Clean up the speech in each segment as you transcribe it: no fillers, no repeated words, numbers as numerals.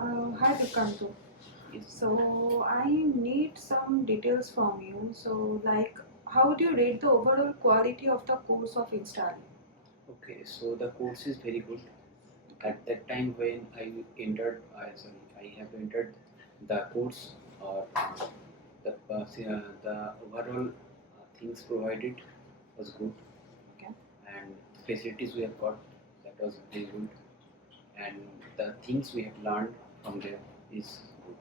Hi Vikantu. Yes. So I need some details from you. So like, how do you rate the overall quality of the course of Instaily? Okay, so the course is very good. At that time when I have entered the course, or the overall things provided was good, Okay. and the facilities we have got, that was very good, and the things we have learned from there is good.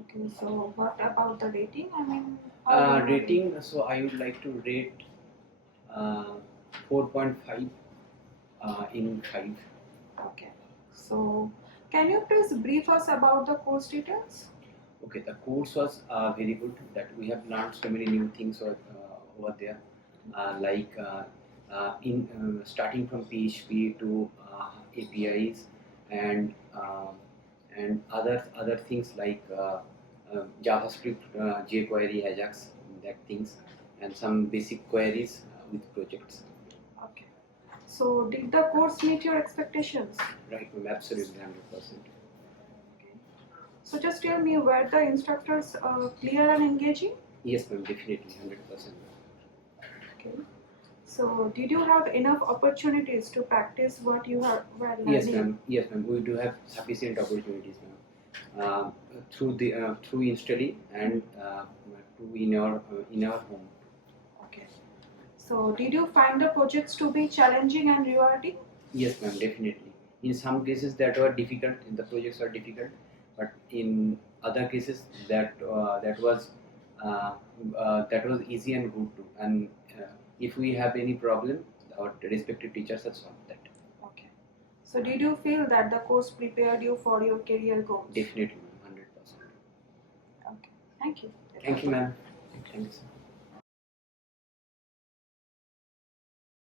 Okay. So what about the rating? I mean, how do you rate? Rating, so I would like to rate uh, 4.5 in 5. Okay. So can you please brief us about the course details? Okay, the course was very good. That we have learned so many new things over there, like in starting from PHP to APIs, and other things like JavaScript, jQuery, Ajax, that things, and some basic queries with projects. Okay. So did the course meet your expectations? Right, ma'am, absolutely 100%. Okay. So just tell me, were the instructors clear and engaging? Yes, ma'am, definitely 100%. Okay. So, did you have enough opportunities to practice what you were learning? Yes, ma'am. Yes, ma'am. We do have sufficient opportunities, ma'am. Through Instaily and in our home. Okay. So, did you find the projects to be challenging and rewarding? Yes, ma'am. Definitely. In some cases that were difficult, the projects are difficult, but in other cases that was easy and good too. And if we have any problem, our respective teachers have solved that. Okay. So, did you feel that the course prepared you for your career goals? Definitely, ma'am. 100%. Okay. Thank you. Thank you, ma'am. Thanks.